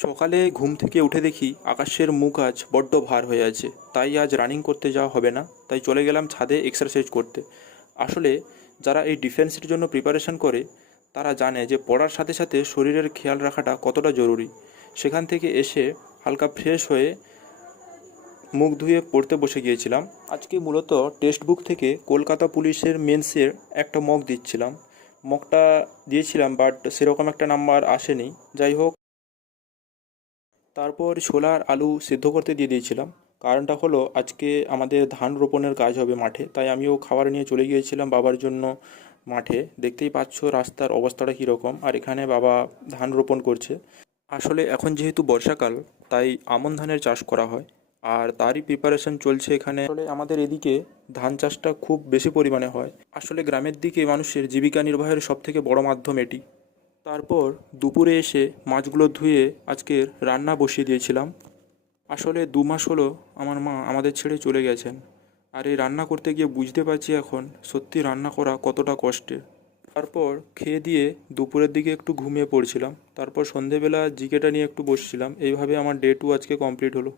সকালে ঘুম থেকে উঠে দেখি আকাশের মুখ আজ বড্ড ভার হয়ে আছে। তাই আজ রানিং করতে যাওয়া হবে না, তাই চলে গেলাম ছাদে এক্সারসাইজ করতে। আসলে যারা এই ডিফেন্সের জন্য প্রিপারেশন করে তারা জানে যে পড়ার সাথে সাথে শরীরের খেয়াল রাখাটা কতটা জরুরি। সেখান থেকে এসে হালকা ফ্রেশ হয়ে মুখ ধুয়ে পড়তে বসে গিয়েছিলাম। আজকে মূলত টেক্সট বুক থেকে কলকাতা পুলিশের মেন্সের একটা মক দিচ্ছিলাম। মকটা দিয়েছিলাম বাট সেরকম একটা নাম্বার আসেনি। যাই হোক, তারপর ছোলা আর আলু সিদ্ধ করতে দিয়ে দিয়েছিলাম। কারণটা হলো আজকে আমাদের ধান রোপণের কাজ হবে মাঠে, তাই আমিও খাবার নিয়ে চলে গিয়েছিলাম বাবার জন্য মাঠে। দেখতেই পাচ্ছ রাস্তার অবস্থাটা কীরকম, আর এখানে বাবা ধান রোপণ করছে। আসলে এখন যেহেতু বর্ষাকাল, তাই আমন ধানের চাষ করা হয়, আর তারই প্রিপারেশন চলছে এখানে। আসলে আমাদের এদিকে ধান চাষটা খুব বেশি পরিমাণে হয়। আসলে গ্রামের দিকে মানুষের জীবিকা নির্বাহের সবথেকে বড় মাধ্যম এটি। তারপর দুপুরে এসে মাছগুলো ধুয়ে আজকের রান্না বসিয়ে দিয়েছিলাম। আসলে 2 মাস হলো আমার মা আমাদের ছেড়ে চলে গেছেন, আর এই রান্না করতে গিয়ে বুঝতে পারছি এখন সত্যি রান্না করা কতটা কষ্টের। তারপর খেয়ে দিয়ে দুপুরের দিকে একটু ঘুমিয়ে পড়ছিলাম, তারপর সন্ধেবেলা জিকেটা নিয়ে একটু বসছিলাম। এইভাবে আমার ডে 2 আজকে কমপ্লিট হলো।